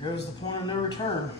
There goes the point of no return.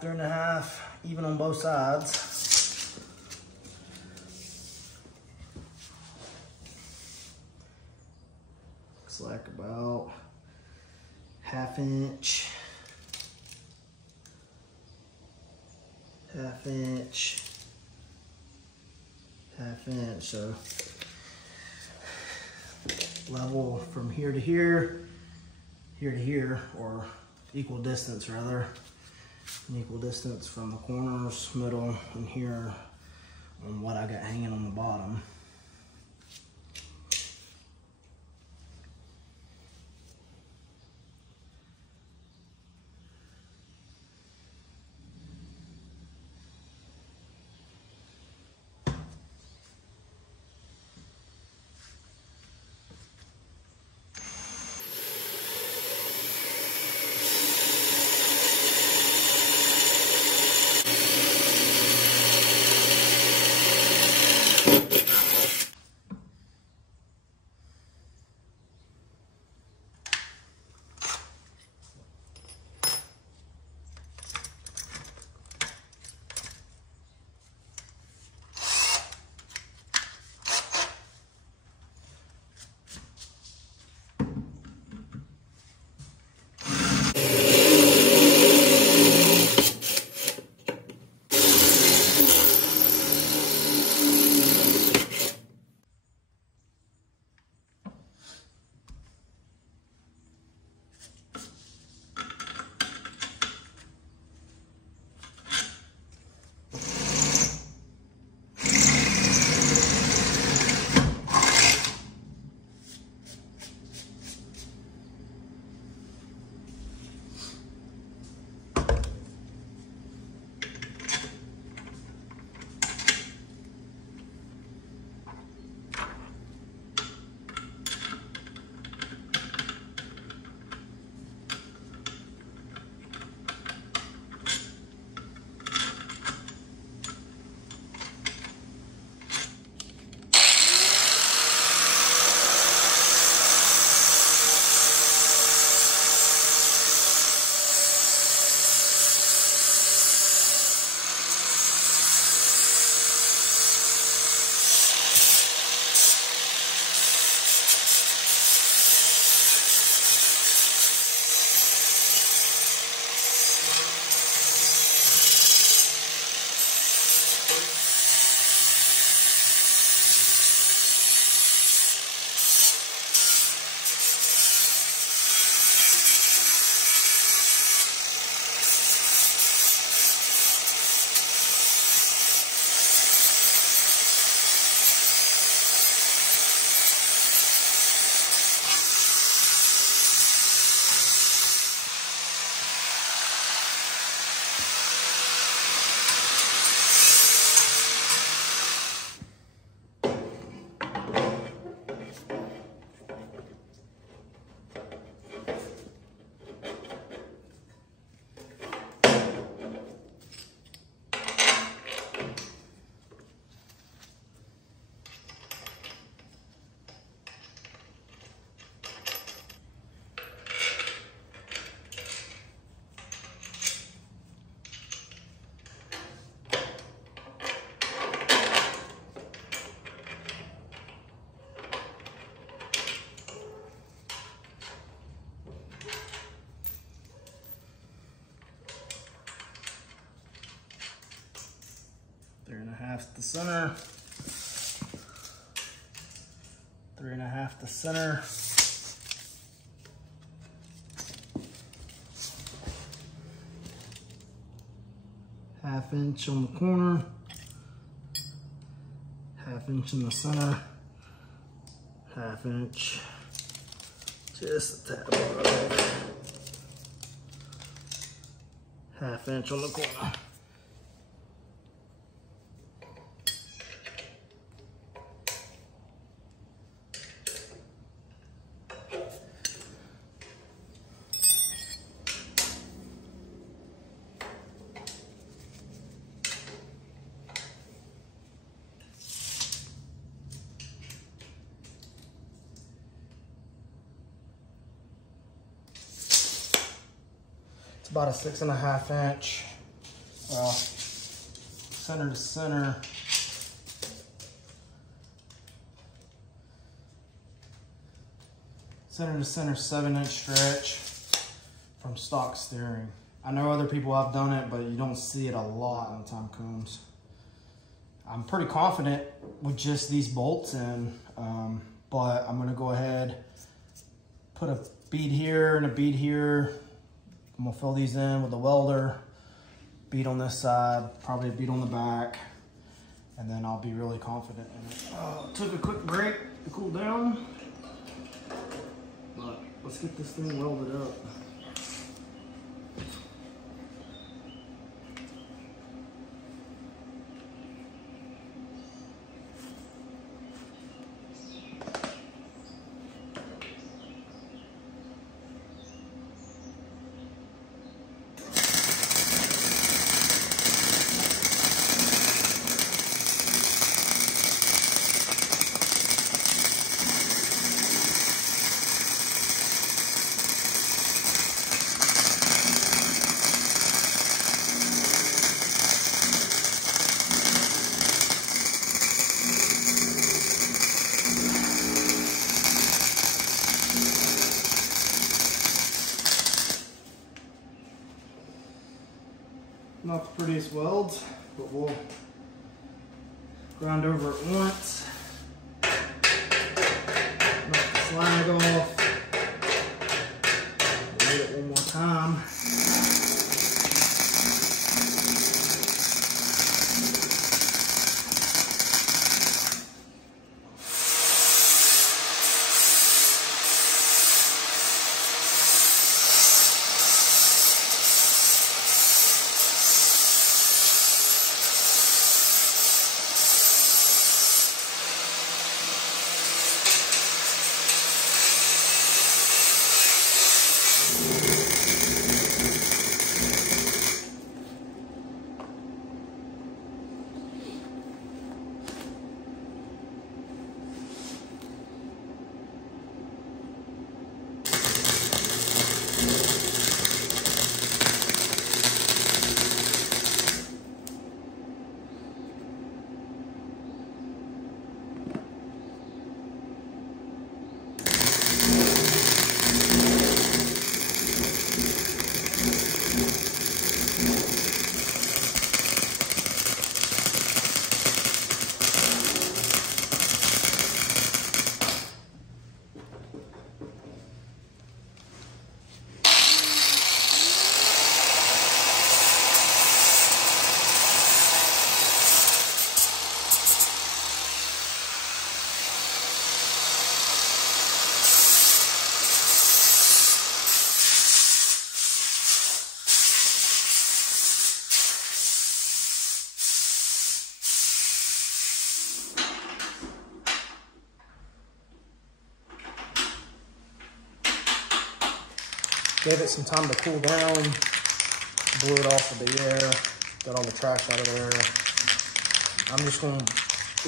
Three and a half, even on both sides. Looks like about half inch, half inch, half inch. So level from here to here, here to here, or equal distance rather. An equal distance from the corners, middle, and here on what I got hanging on the bottom. 3.5 at the center. 3.5 at the center. ½ inch on the corner. ½ inch in the center. ½ inch. Just a tad above. ½ inch on the corner. About a 6.5 inch, well, center to center. Center to center 7-inch stretch from stock steering. I know other people have done it, but you don't see it a lot on time combs. I'm pretty confident with just these bolts in, but I'm gonna go ahead, put a bead here and a bead here. I'm gonna fill these in with a welder, bead on this side, probably a bead on the back, and then I'll be really confident in it. Took a quick break to cool down, but let's get this thing welded up. Not the prettiest welds, but we'll grind over it once, knock the slag off, load it one more time. Gave it some time to cool down, blew it off of the air, got all the trash out of there. I'm just gonna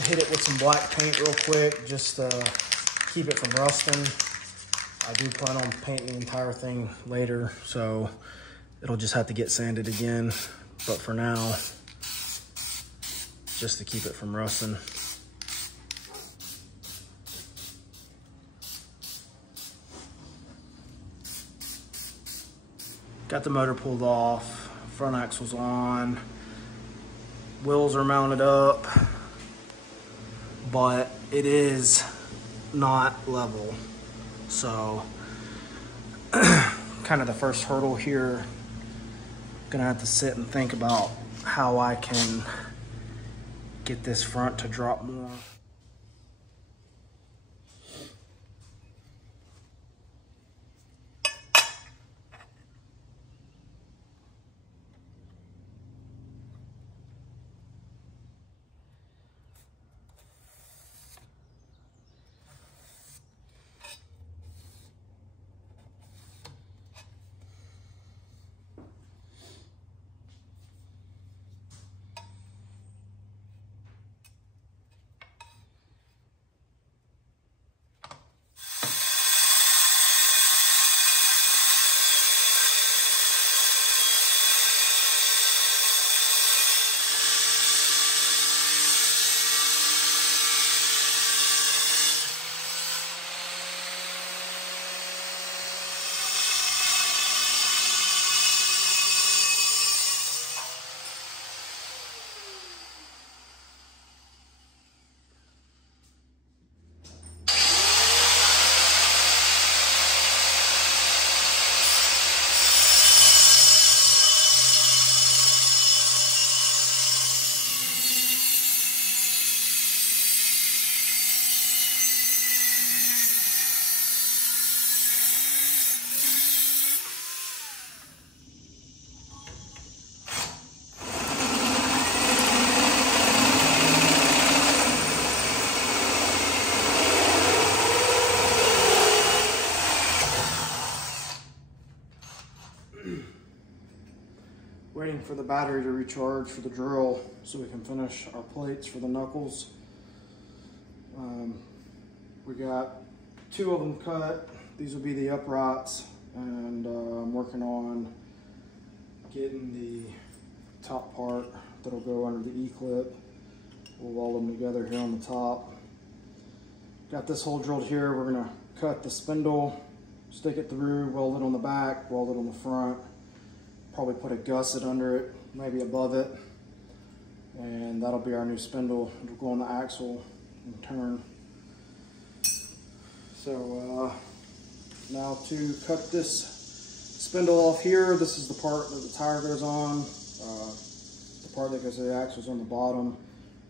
hit it with some black paint real quick, just to keep it from rusting. I do plan on painting the entire thing later, so it'll just have to get sanded again. But for now, just to keep it from rusting. Got the motor pulled off, front axle's on. Wheels are mounted up, but it is not level. So kind of the first hurdle here, gonna have to sit and think about how I can get this front to drop more. Waiting for the battery to recharge for the drill so we can finish our plates for the knuckles. We got 2 of them cut. These will be the uprights, and I'm working on getting the top part that'll go under the E-clip. We'll weld them together here on the top. Got this hole drilled here. We're gonna cut the spindle, stick it through, weld it on the back, weld it on the front. Probably put a gusset under it, maybe above it, and that'll be our new spindle. It'll go on the axle and turn. So now to cut this spindle off here, this is the part that the tire goes on. The part that goes to the axle is on the bottom.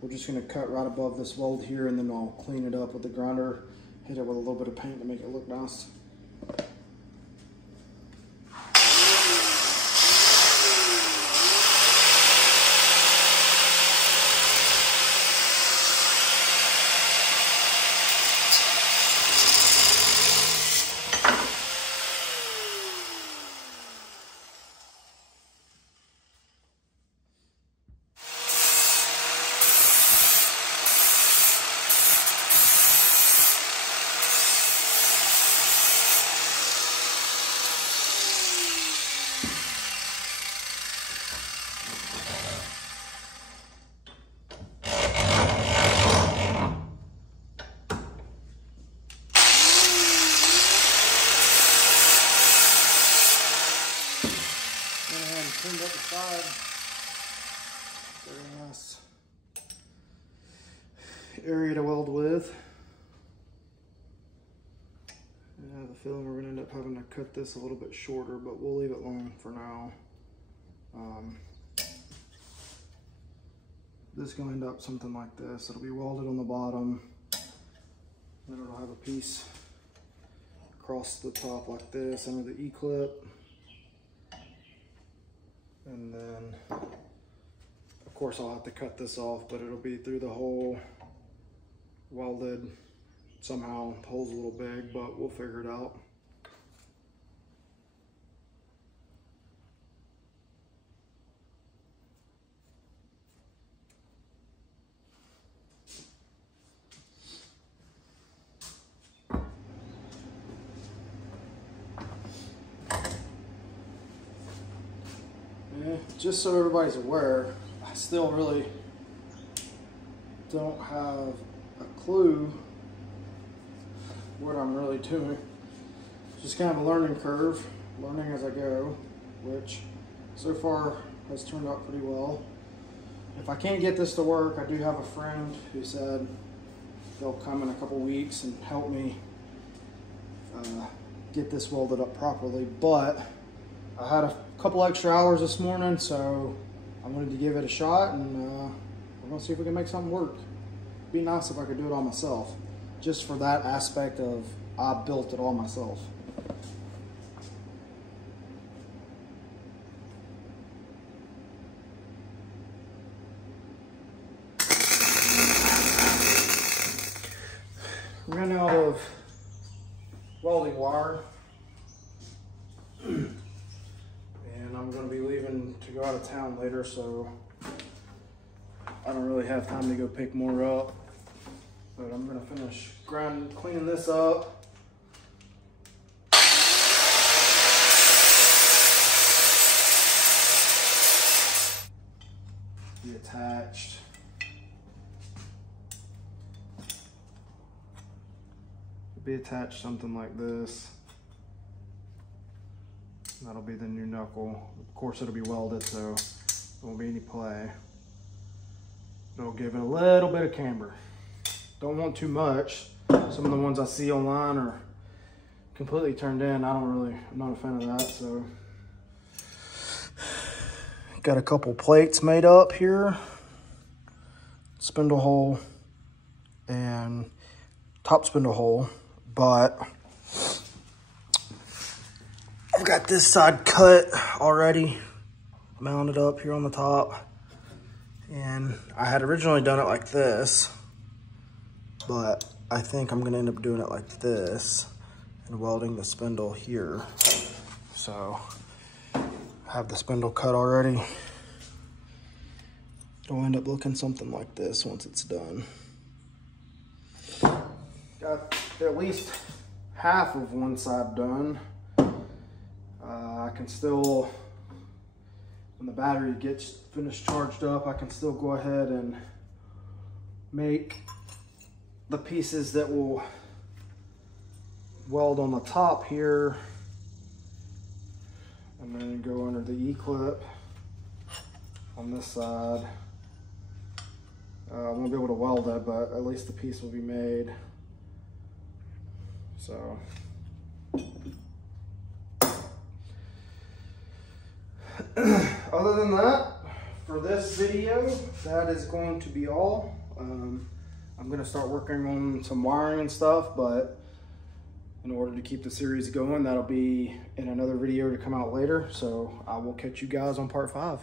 We're just going to cut right above this weld here, and then I'll clean it up with the grinder, hit it with a little bit of paint to make it look nice. Cleaned up the side. Very nice area to weld with. And I have a feeling we're going to end up having to cut this a little bit shorter, but we'll leave it long for now. This is going to end up something like this. It'll be welded on the bottom, then it'll have a piece across the top like this under the E-clip. And then, of course, I'll have to cut this off, but it'll be through the hole, welded. Somehow, the hole's a little big, but we'll figure it out. Just so everybody's aware, I still really don't have a clue what I'm really doing. Just kind of a learning curve, learning as I go, which so far has turned out pretty well. if I can't get this to work, I do have a friend who said they'll come in a couple weeks and help me get this welded up properly. But I had a couple extra hours this morning, so I wanted to give it a shot, and we're gonna see if we can make something work. It'd be nice if I could do it all myself, just for that aspect of I built it all myself. Ran out of welding wire, and I'm going to be leaving to go out of town later, so I don't really have time to go pick more up. But I'm going to finish cleaning this up. Be attached. Be attached something like this. That'll be the new knuckle. Of course, it'll be welded, so there won't be any play. It'll give it a little bit of camber. Don't want too much. Some of the ones I see online are completely turned in. I'm not a fan of that, so. Got a couple plates made up here. Spindle hole and top spindle hole. But I've got this side cut already, mounted up here on the top. And I had originally done it like this, but I think I'm gonna end up doing it like this and welding the spindle here. So I have the spindle cut already. It'll end up looking something like this once it's done. Got at least half of one side done. I can still, when the battery gets finished charged up, I can still go ahead and make the pieces that will weld on the top here, and then go under the E-clip on this side. I won't be able to weld it, but at least the piece will be made. So, other than that, for this video, that is going to be all. I'm going to start working on some wiring and stuff, but in order to keep the series going, that'll be in another video to come out later. So I will catch you guys on part 5.